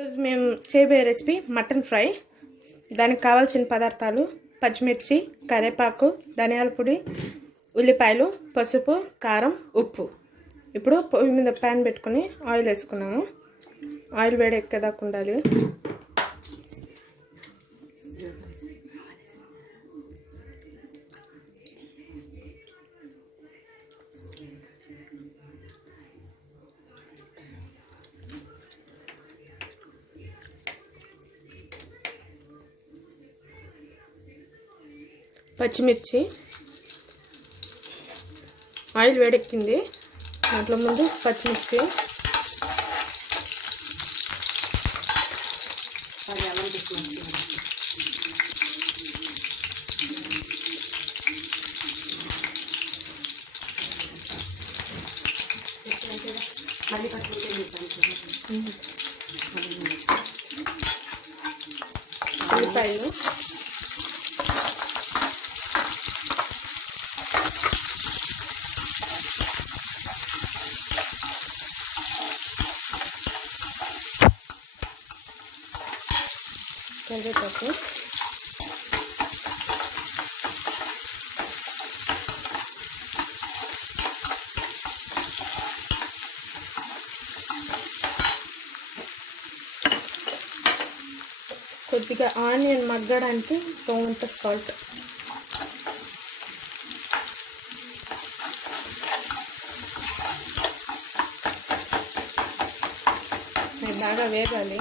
ఈరోజు మేము చేయబోయే రెసిపీ మటన్ ఫ్రై. దానికి కావాల్సిన పదార్థాలు పచ్చిమిర్చి, కరివేపాకు, ధనియాల పొడి, ఉల్లిపాయలు, పసుపు, కారం, ఉప్పు. ఇప్పుడు పొయ్యి మీద ప్యాన్ పెట్టుకొని ఆయిల్ వేసుకున్నాము. ఆయిల్ వేడి ఎక్కేదాకా ఉండాలి. పచ్చిమిర్చి, ఆయిల్ వేడెక్కింది. దాంట్లో ముందు పచ్చిమిర్చి, ఉల్లిపాయలు, కరివేపాకు, కొద్దిగా ఆనియన్ మగ్గడానికి కొంత సాల్ట్, బాగా వేగాలి.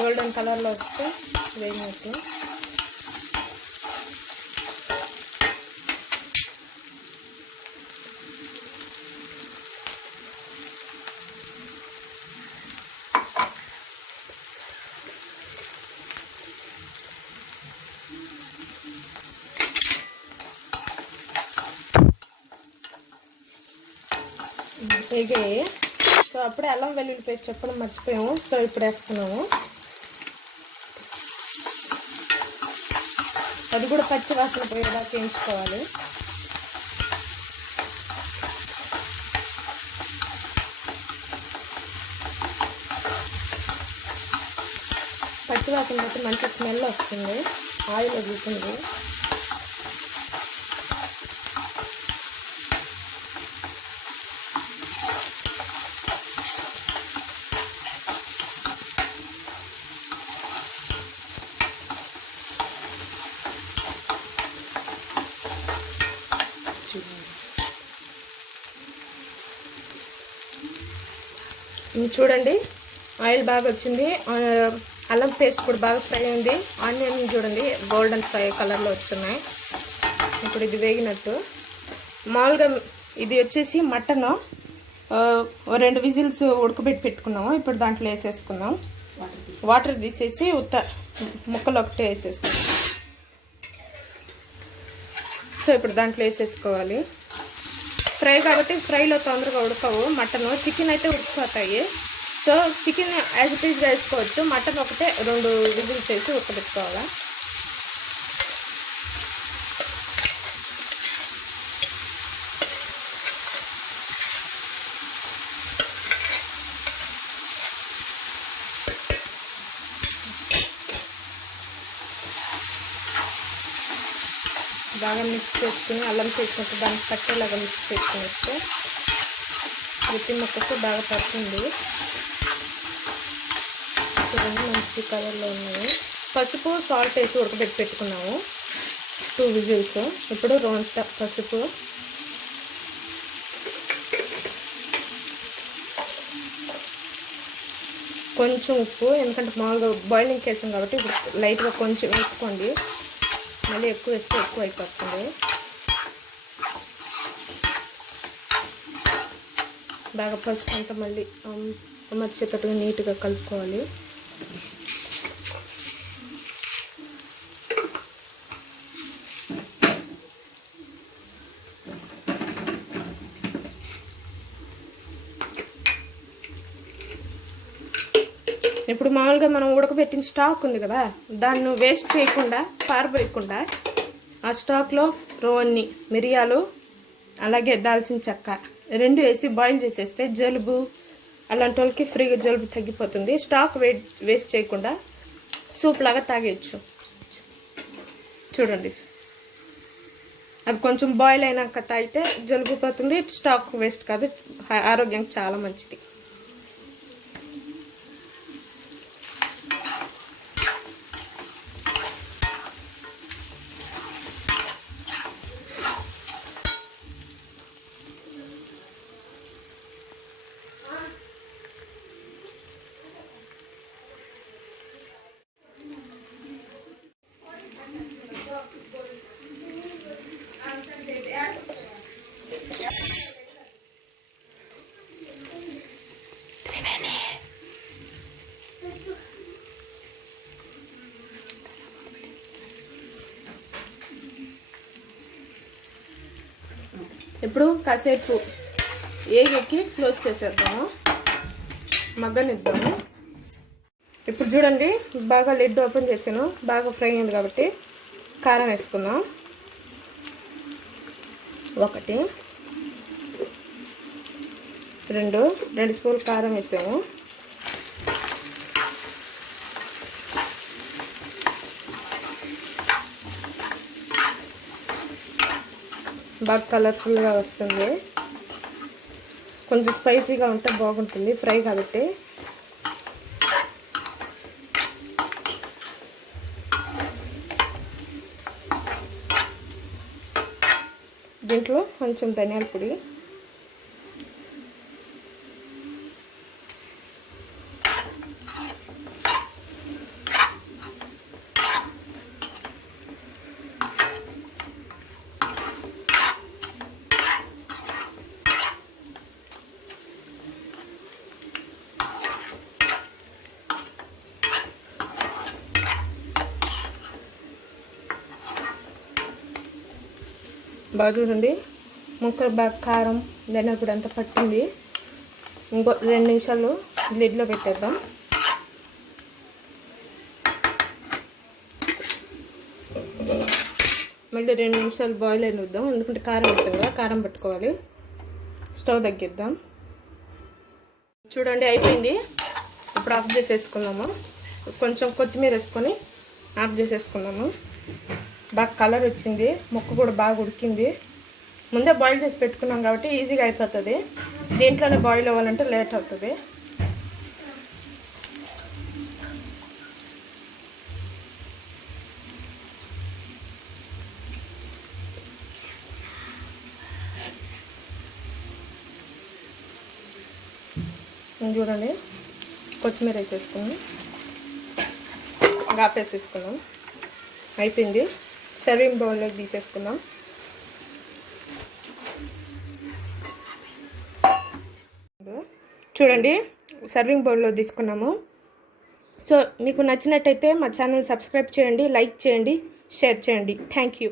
గోల్డెన్ కలర్లో వస్తే వేగినట్టు. వేగాయి. సో అప్పుడే అల్లం వెల్లుల్లి పేస్ట్ చెప్పడం మర్చిపోయాము. సో ఇప్పుడు వేస్తున్నాము. అది కూడా పచ్చి వాసన పోయేదాకా వేయించుకోవాలి. పచ్చి వాసన బట్టి మంచి స్మెల్ వస్తుంది, ఆయిల్ వదులుతుంది. చూడండి, ఆయిల్ బాగా వచ్చింది. అల్లం పేస్ట్ కూడా బాగా ఫ్రై అయింది. ఆనియన్ చూడండి గోల్డెన్ ఫ్రై కలర్లో వస్తున్నాయి. ఇప్పుడు ఇది వేగినట్టు. మామూలుగా ఇది వచ్చేసి మటన్ 2 విజిల్స్ ఉడకబెట్టి పెట్టుకున్నాము. ఇప్పుడు దాంట్లో వేసేసుకున్నాం. వాటర్ తీసేసి ఉత్త ముక్కలు ఒకటే వేసేసుకున్నాం. సో ఇప్పుడు దాంట్లో వేసేసుకోవాలి. ఫ్రై కాబట్టి ఫ్రైలో తొందరగా ఉడకవు. మటన్, చికెన్ అయితే ఉడికిపోతాయి. సో చికెన్ యాజ్ ఇట్ ఈజ్గా వేసుకోవచ్చు. మటన్ ఒకటే 2 విజిల్స్ వేసి ఉడకబెట్టుకోవాలి. బాగా మిక్స్ చేసుకుని అల్లం చేసినట్టు దానికి పట్టేలాగా మిక్స్ చేసుకుని వస్తే ప్రతి ముక్కకు బాగా పడుతుంది. చూడండి మంచి కలర్లో ఉన్నాయి. పసుపు, సాల్ట్ వేసి ఉడకబెట్టి పెట్టుకున్నాము 2 విజిల్స్. ఇప్పుడు రోంత పసుపు, కొంచెం ఉప్పు, ఎందుకంటే మామూలుగా బాయిలింగ్ చేసాం కాబట్టి ఇప్పుడు లైట్గా కొంచెం వేసుకోండి. మళ్ళీ ఎక్కువ వేస్తే ఎక్కువ అయిపోతుంది. బాగా పసుపు అంతా మళ్ళీ మర్చేటట్టుగా నీట్గా కలుపుకోవాలి. ఇప్పుడు మామూలుగా మనం ఉడకబెట్టిన స్టాక్ ఉంది కదా, దాన్ని వేస్ట్ చేయకుండా పారబోయకుండా ఆ స్టాక్లో రోన్ని, మిరియాలు, అలాగే దాల్చిన చెక్క 2 వేసి బాయిల్ చేసేస్తే జలుబు, అలాంటి వాళ్ళకి ఫ్రీగా జలుబు తగ్గిపోతుంది. స్టాక్ వేస్ట్ చేయకుండా సూప్ లాగా తాగేయచ్చు. చూడండి, అది కొంచెం బాయిల్ అయినాక తాగితే జలుబు పోతుంది. స్టాక్ వేస్ట్ కాదు, ఆరోగ్యానికి చాలా మంచిది. ఇప్పుడు కాసేపు ఏగెక్కి క్లోజ్ చేసేద్దాము, మగ్గనిద్దాము. ఇప్పుడు చూడండి, బాగా లిడ్ ఓపెన్ చేసాను, బాగా ఫ్రై అయింది కాబట్టి కారం వేసుకుందాం. 1 2 స్పూన్లు కారం వేసాము. బాగా కలర్ఫుల్గా వస్తుంది. కొంచెం స్పైసీగా ఉంటే బాగుంటుంది ఫ్రై కాబట్టి. దీంట్లో కొంచెం ధనియాల పొడి, బాగా చూడండి, ముక్కలు బాగా కారం ధనియాల పొడి అంతా పట్టింది. ఇంకో 2 నిమిషాలు లిడ్లో పెట్టేద్దాం. మళ్ళీ 2 నిమిషాలు బాయిల్ అయినిద్దాం, ఎందుకంటే కారం వేస్తాం కదా, కారం పట్టుకోవాలి. స్టవ్ తగ్గిద్దాం. చూడండి, అయిపోయింది. ఇప్పుడు ఆఫ్ చేసేసుకుందాము. కొంచెం కొత్తిమీర వేసుకొని ఆఫ్ చేసేసుకుందాము. బాగా కలర్ వచ్చింది, ముక్క కూడా బాగా ఉడికింది. ముందే బాయిల్ చేసి పెట్టుకున్నాం కాబట్టి ఈజీగా అయిపోతుంది. దీంట్లోనే బాయిల్ అవ్వాలంటే లేట్ అవుతుంది. చూడండి, కొత్తిమీర వేసేసుకున్నాం, ఆపేసేసుకున్నాం. అయిపోయింది. సర్వింగ్ బౌల్లోకి తీసేసుకుందాం. చూడండి, సర్వింగ్ బౌల్లో తీసుకున్నాము. సో మీకు నచ్చినట్టయితే మా ఛానల్ సబ్స్క్రైబ్ చేయండి, లైక్ చేయండి, షేర్ చేయండి. Thank you.